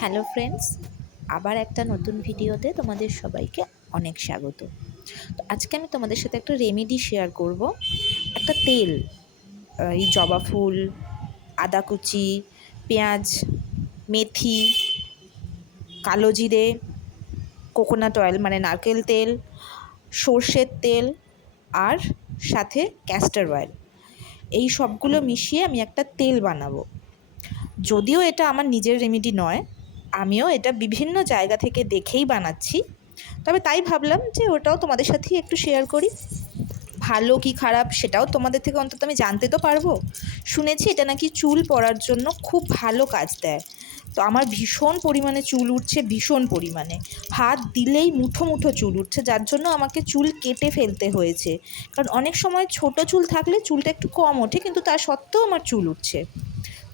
Hello friends, আবার একটা নতুন ভিডিওতে তোমাদের সবাইকে অনেক স্বাগত। তো আজকে আমি তোমাদের সাথে একটা রেমেডি শেয়ার করব। একটা তেল এই জবা ফুল, আদা কুচি, পেঁয়াজ, মেথি, কালো জিরে কোকোনাট অয়েল মানে নারকেল তেল, সর্ষের তেল আর সাথে ক্যাস্টার অয়েল এই সবগুলো মিশিয়ে আমি একটা তেল বানাবো। যদিও এটা আমার নিজের রেমেডি নয় আমিও এটা বিভিন্ন জায়গা থেকে দেখেই বানাচ্ছি। তবে তাই ভাবলাম যে ওটাও তোমাদের সাথেই একটু শেয়ার করি। ভালো কি খারাপ সেটাও তোমাদের থেকে অন্তত আমি জানতে তো পারব। শুনেছি এটা নাকি চুল পড়ার জন্য খুব ভালো কাজ দেয়। তো আমার ভীষণ পরিমাণে চুল উঠছে, ভীষণ পরিমাণে। হাত দিলেই মুঠো মুঠো চুল উঠছে, যার জন্য আমাকে চুল কেটে ফেলতে হয়েছে। কারণ অনেক সময় ছোট চুল থাকলে চুলটা একটু কম ওঠে, কিন্তু তা সত্ত্বেও আমার চুল উঠছে।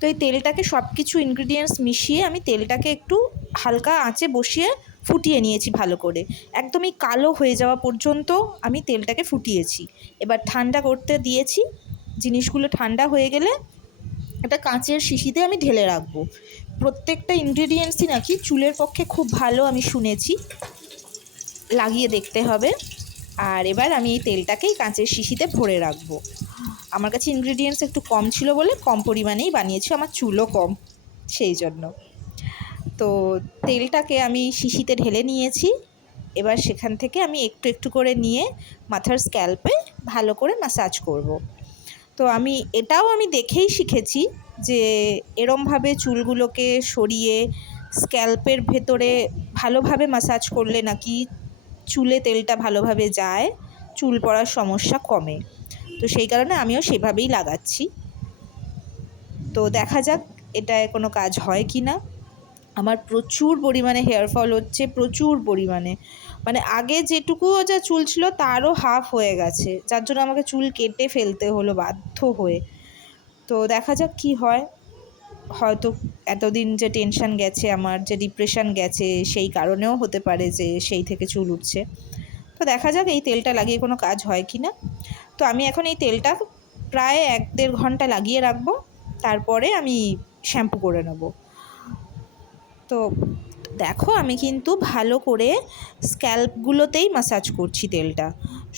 তো এই তেলটাকে সব কিছু ইনগ্রিডিয়েন্টস মিশিয়ে আমি তেলটাকে একটু হালকা আঁচে বসিয়ে ফুটিয়ে নিয়েছি ভালো করে। একদমই কালো হয়ে যাওয়া পর্যন্ত আমি তেলটাকে ফুটিয়েছি। এবার ঠান্ডা করতে দিয়েছি। জিনিসগুলো ঠান্ডা হয়ে গেলে একটা কাঁচের শিশিতে আমি ঢেলে রাখব। প্রত্যেকটা ইনগ্রিডিয়েন্টসই নাকি চুলের পক্ষে খুব ভালো আমি শুনেছি। লাগিয়ে দেখতে হবে। আর এবার আমি এই তেলটাকেই কাঁচের শিশিতে ভরে রাখব। আমার কাছে ইনগ্রিডিয়েন্টস একটু কম ছিল বলে কম পরিমাণেই বানিয়েছি, আমার চুলও কম, সেই জন্য তো তেলটাকে আমি শিশিতে ঢেলে নিয়েছি, এবার সেখান থেকে আমি একটু একটু করে নিয়ে মাথার স্ক্যাল্পে ভালো করে ম্যাসাজ করব। তো আমি এটাও আমি দেখেই শিখেছি যে এরমভাবে চুলগুলোকে সরিয়ে স্ক্যাল্পের ভেতরে ভালোভাবে ম্যাসাজ করলে নাকি চুলে তেলটা ভালোভাবে যায়, চুল পড়ার সমস্যা কমে তো সেই কারণে আমিও সেভাবেই লাগাচ্ছি। তো দেখা যাক এটায় কোনো কাজ হয় কি না। আমার প্রচুর পরিমাণে হেয়ার ফল হচ্ছে, প্রচুর পরিমাণে। মানে আগে যেটুকুও যা চুল ছিল তারও হাফ হয়ে গেছে। যার জন্য আমাকে চুল কেটে ফেলতে হলো, বাধ্য হয়ে। তো দেখা যাক কি হয়। হয়তো এতদিন যে টেনশন গেছে, আমার যে ডিপ্রেশন গেছে, সেই কারণেও হতে পারে যে সেই থেকে চুল উঠছে। তো দেখা যাক এই তেলটা লাগিয়ে কোনো কাজ হয় কি না। তো আমি এখন এই তেলটা প্রায় এক দেড় ঘণ্টা লাগিয়ে রাখব, তারপরে আমি শ্যাম্পু করে নেব। তো দেখো আমি কিন্তু ভালো করে স্ক্যাল্পগুলোতেই ম্যাসাজ করছি তেলটা।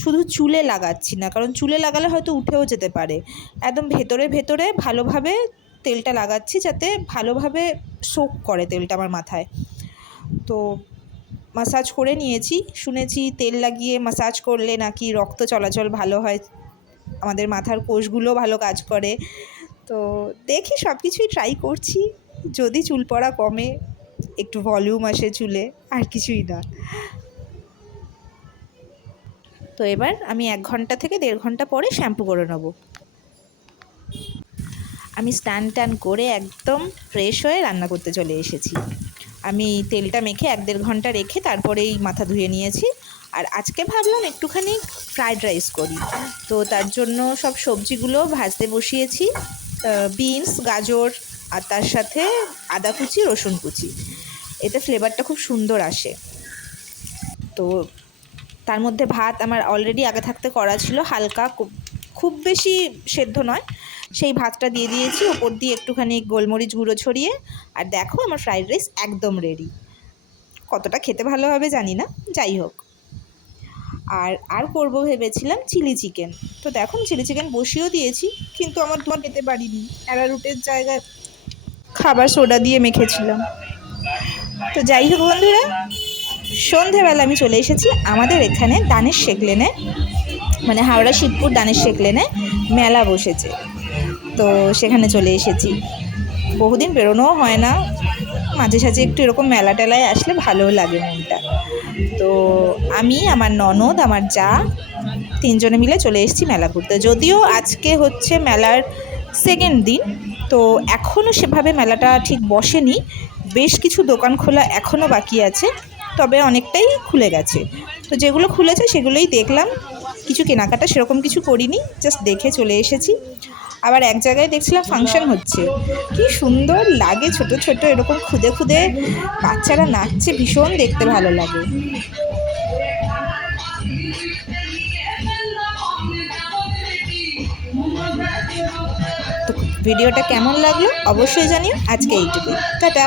শুধু চুলে লাগাচ্ছি না, কারণ চুলে লাগালে হয়তো উঠেও যেতে পারে। একদম ভেতরে ভেতরে ভালোভাবে তেলটা লাগাচ্ছি যাতে ভালোভাবে সোক করে তেলটা আমার মাথায়। তো মাসাজ করে নিয়েছি। শুনেছি তেল লাগিয়ে মাসাজ করলে নাকি রক্ত চলাচল ভালো হয়। আমাদের মাথার কোষগুলো ভালো কাজ করে। তো দেখি সব কিছুই ট্রাই করছি। যদি চুল পড়া কমে, একটু ভলিউম আসে চুলে, আর কিছুই না। তো এবার আমি এক ঘণ্টা থেকে দেড় ঘণ্টা পরে শ্যাম্পু করে নেব। আমি স্নান টান করে একদম ফ্রেশ হয়ে রান্না করতে চলে এসেছি। আমি তেলটা মেখে এক দেড় ঘণ্টা রেখে তারপরেই মাথা ধুয়ে নিয়েছি। আর আজকে ভাবলাম একটুখানি ফ্রায়েড রাইস করি। তো তার জন্য সব সবজিগুলো ভাজতে বসিয়েছি বিনস গাজর, আর তার সাথে আদা কুচি, রসুন কুচি। এতে ফ্লেভারটা খুব সুন্দর আসে। তো তার মধ্যে ভাত আমার অলরেডি আগে থাকতে করা ছিল, হালকা খুব- বেশি সেদ্ধ নয়। সেই ভাতটা দিয়ে দিয়েছি, ওপর দিয়ে একটুখানি গোলমরিচ গুঁড়ো ছড়িয়ে, আর দেখো আমার ফ্রাইড রাইস একদম রেডি। কতটা খেতে ভালো হবে জানি না, যাই হোক। আর আর করব ভেবেছিলাম চিলি চিকেন। তো দেখো চিলি চিকেন বসিয়েও দিয়েছি, কিন্তু আমার তোমার খেতে পারিনি। অ্যারারুটের জায়গায় খাবার সোডা দিয়ে মেখেছিলাম। তো যাই হোক বন্ধুরা সন্ধেবেলা আমি চলে এসেছি আমাদের এখানে দানেশ শেখ লেনে মানে হাওড়া শিবপুর দানেশ শেখ লেনে মেলা বসেছে। তো সেখানে চলে এসেছি। বহুদিন বেরোনোও হয় না, মাঝে সাঝে একটু এরকম মেলা টেলায় আসলে ভালোও লাগে মনটা। তো আমি, আমার ননদ, আমার যা, তিনজনে মিলে চলে এসেছি মেলা ঘুরতে। যদিও আজকে হচ্ছে মেলার সেকেন্ড দিন, তো এখনও সেভাবে মেলাটা ঠিক বসেনি। বেশ কিছু দোকান খোলা এখনও বাকি আছে। তবে অনেকটাই খুলে গেছে। তো যেগুলো খুলেছে সেগুলোই দেখলাম। কিছু কেনাকাটা সেরকম কিছু করিনি জাস্ট দেখে চলে এসেছি। আবার এক জায়গায় দেখছিলাম ফাংশন হচ্ছে। কি সুন্দর লাগে ছোট ছোট, এরকম খুদে খুদে বাচ্চারা নাচছে, ভীষণ দেখতে ভালো লাগে। ভিডিওটা কেমন লাগল? অবশ্যই জানিও। আজকে এইটুকুই। টাটা।